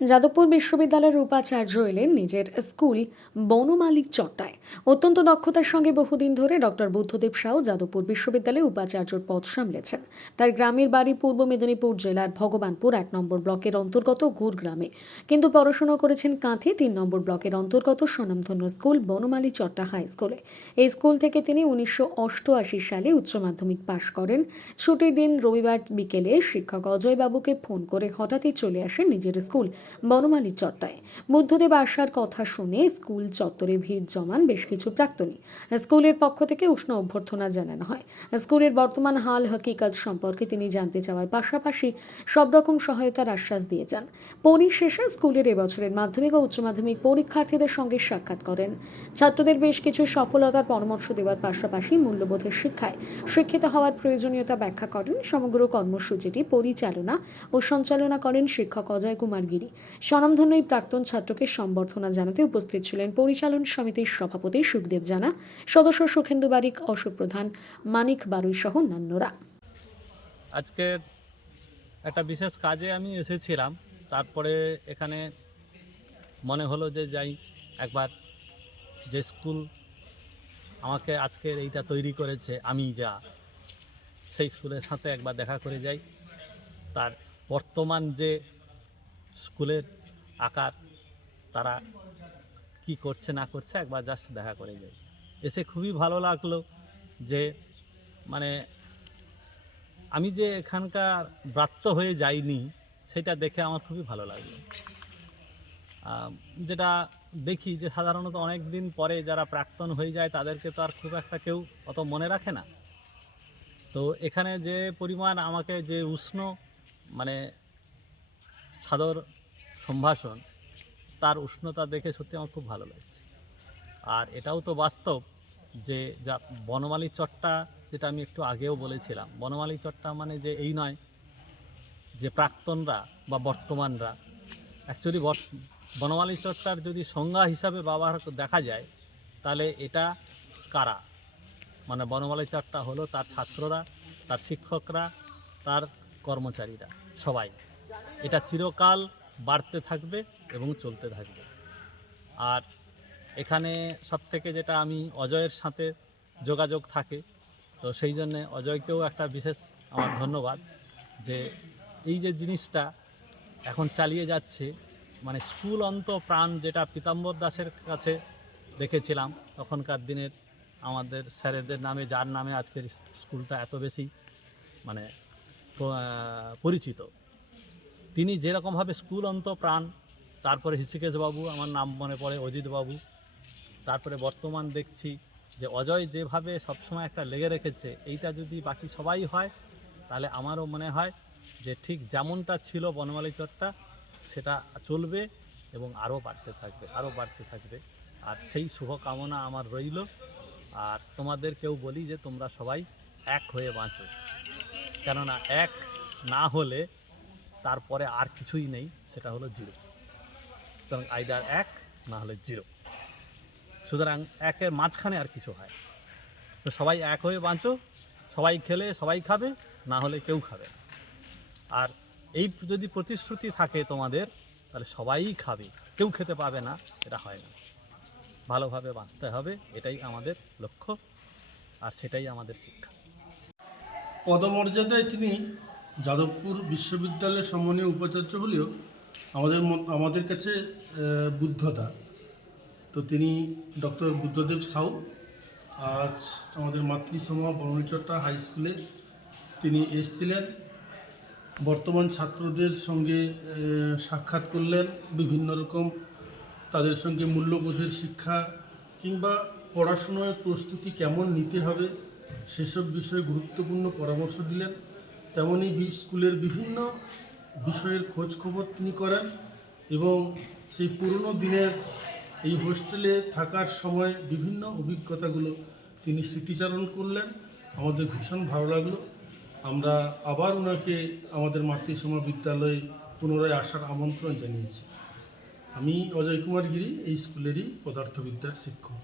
যাদবপুর বিশ্ববিদ্যালয়ের উপাচার্য এলেন নিজের স্কুল বনমালী চট্টায়। অত্যন্ত দক্ষতার সঙ্গে বহুদিন ধরে ডক্টর বুদ্ধদেব সাউ যাদবপুর বিশ্ববিদ্যালয়ে উপাচার্যর পদ সামলেছেন। তার গ্রামের বাড়ি পূর্ব মেদিনীপুর জেলার ভগবানপুর 1 নম্বর ব্লকের অন্তর্গত গুড়গ্রামে, কিন্তু পড়াশোনা করেছেন কাঁথি 3 নম্বর ব্লকের অন্তর্গত স্বনামধন্য স্কুল বনমালী চট্টা হাই স্কুলে। এই স্কুল থেকে তিনি 1988 সালে উচ্চ মাধ্যমিক পাশ করেন। ছুটির দিন রবিবার বিকেলে শিক্ষক অজয় বাবুকে ফোন করে হঠাৎই চলে আসেন নিজের স্কুল বনমালী চট্টায়। বুদ্ধদেব আসার কথা শুনে স্কুল চত্বরে ভিড় জমান বেশ কিছু প্রাক্তনী। স্কুলের পক্ষ থেকে উষ্ণ অভ্যর্থনা জানানো হয়। স্কুলের বর্তমান হাল হকিকত সম্পর্কে তিনি জানতে চাওয়ার পাশাপাশি সব রকম সহায়তার আশ্বাস দিয়ে যান। পরিশেষে স্কুলের এবছরের মাধ্যমিক ও উচ্চ মাধ্যমিক পরীক্ষার্থীদের সঙ্গে সাক্ষাৎ করেন। ছাত্রদের বেশ কিছু সফলতার পরামর্শ দেওয়ার পাশাপাশি মূল্যবোধের শিক্ষায় শিক্ষিত হওয়ার প্রয়োজনীয়তা ব্যাখ্যা করেন। সমগ্র কর্মসূচিটি পরিচালনা ও সঞ্চালনা করেন শিক্ষক অজয় কুমার গিরি। স্বনামধন্য এই প্রাক্তন ছাত্রকে সম্বর্ধনা জানাতে উপস্থিত ছিলেন পরিচালন সমিতির সভাপতি সুখদেব জানা, সদস্য সুখেন্দু বারিক, অশোক প্রধান, মানিক বারুই সহ অন্যান্যরা। আজকের একটা বিশেষ কাজে আমি এসেছিলাম, তারপরে এখানে মনে হলো যে যাই একবার, যে স্কুল আমাকে আজকের এইটা তৈরি করেছে আমি যা, সেই স্কুলের সাথে একবার দেখা করে যাই। তার বর্তমান যে স্কুলের আকার, তারা কি করছে না করছে একবার জাস্ট দেখা করে যাই। এসে খুবই ভালো লাগলো যে মানে আমি যে এখানকার ব্রাত্য হয়ে যাইনি সেটা দেখে আমার খুবই ভালো লাগলো। যেটা দেখি যে সাধারণত অনেক দিন পরে যারা প্রাক্তন হয়ে যায় তাদেরকে তো আর খুব একটা কেউ অত মনে রাখে না। তো এখানে যে পরিমাণ আমাকে যে উষ্ণ মানে সাদর সম্ভাষণ, তার উষ্ণতা দেখে সত্যি আমার খুব ভালো লাগছে। আর এটাও তো বাস্তব যে যা বনমালী চট্টা, যেটা আমি একটু আগেও বলেছিলাম, বনমালী চট্টা মানে যে এই নয় যে প্রাক্তনরা বা বর্তমানরা। অ্যাকচুয়ালি বনমালী চট্টার যদি সংজ্ঞা হিসাবে ব্যবহার দেখা যায় তাহলে এটা কারা, মানে বনমালী চট্টা হলো তার ছাত্ররা, তার শিক্ষকরা, তার কর্মচারীরা, সবাই। এটা চিরকাল বাড়তে থাকবে এবং চলতে থাকবে। আর এখানে সবথেকে যেটা আমি অজয়ের সাথে যোগাযোগ থাকে, তো সেই জন্যে অজয়কেও একটা বিশেষ আমার ধন্যবাদ যে এই যে জিনিসটা এখন চালিয়ে যাচ্ছে, মানে স্কুল অন্ত প্রাণ, যেটা পীতাম্বর দাসের কাছে দেখেছিলাম তখনকার দিনের আমাদের স্যারেদের নামে, যার নামে আজকের স্কুলটা এত বেশি মানে পরিচিত। তিনি যেরকমভাবে স্কুল অন্ত প্রাণ, তারপরে হৃষিকেশ বাবু, আমার নাম মনে পড়ে অজিত বাবু, তারপরে বর্তমান দেখছি যে অজয় যেভাবে সবসময় একটা লেগে রেখেছে, এইটা যদি বাকি সবাই হয় তাহলে আমারও মনে হয় যে ঠিক যেমনটা ছিল বনমালী চট্টা সেটা চলবে এবং আরও বাড়তে থাকবে, আরও বাড়তে থাকবে। আর সেই শুভকামনা আমার রইল। আর তোমাদেরকেও বলি যে তোমরা সবাই এক হয়ে বাঁচো, কেননা এক না হলে তারপরে আর কিছুই নেই, সেটা হলো জিরো। সুতরাং আইদার এক না হলে জিরো, সুতরাং একের মাঝখানে আর কিছু হয়। তো সবাই এক হয়ে বাঁচো, সবাই খেলে সবাই খাবে, না হলে কেউ খাবে না। আর এই যদি প্রতিশ্রুতি থাকে তোমাদের, তাহলে সবাই খাবে, কেউ খেতে পাবে না, এটা হয় না। ভালোভাবে বাঁচতে হবে, এটাই আমাদের লক্ষ্য, আর সেটাই আমাদের শিক্ষা। পদমর্যাদায় তিনি যাদবপুর বিশ্ববিদ্যালয়ের সম্মানীয় উপাচার্য হলেও আমাদের কাছে বুদ্ধদা। তো তিনি ডক্টর বুদ্ধদেব সাউ আজ আমাদের মাতৃসমা বনমালী চট্টা হাই স্কুলে তিনি এসেছিলেন। বর্তমান ছাত্রদের সঙ্গে সাক্ষাৎ করলেন, বিভিন্ন রকম তাদের সঙ্গে মূল্যবোধের শিক্ষা কিংবা পড়াশোনার প্রস্তুতি কেমন নিতে হবে সেসব বিষয়ে গুরুত্বপূর্ণ পরামর্শ দিলেন। তেমনই স্কুলের বিভিন্ন বিষয়ের খোঁজ খবর তিনি করেন এবং সেই পুরনো দিনের এই হোস্টেলে থাকার সময় বিভিন্ন অভিজ্ঞতাগুলো তিনি স্মৃতিচারণ করলেন। আমাদের ভীষণ ভালো লাগলো। আমরা আবার ওনাকে আমাদের মাতৃসমা বিদ্যালয়ে পুনরায় আসার আমন্ত্রণ জানিয়েছি। আমি অজয় কুমার গিরি, এই স্কুলেরই পদার্থবিদ্যার শিক্ষক।